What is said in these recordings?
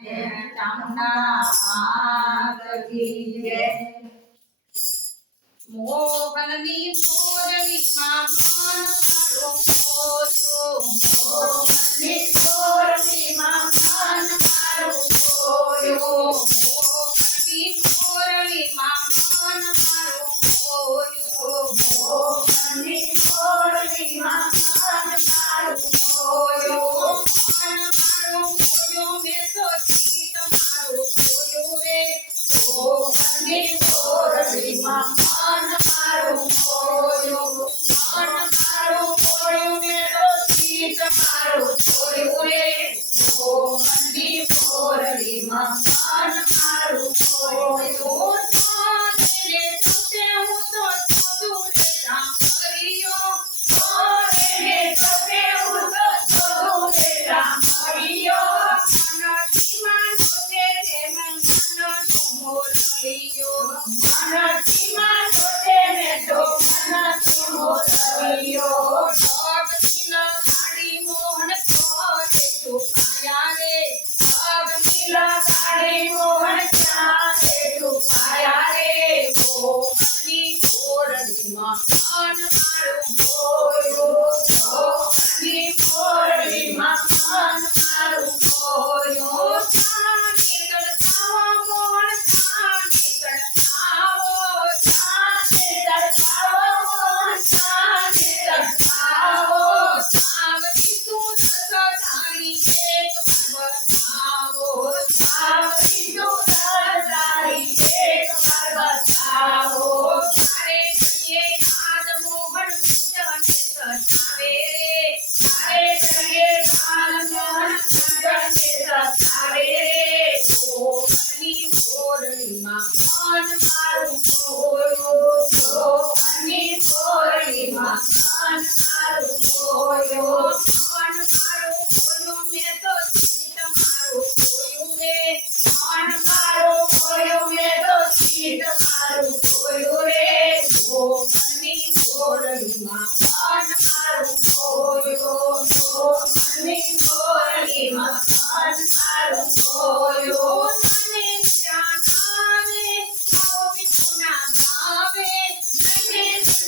चामुंडा माता की जय मोहननी मोरनी मामा करो मोहननी પાયા રે ઓ મની ઓરડીમાં અન મારું Oil,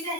ಇದೆ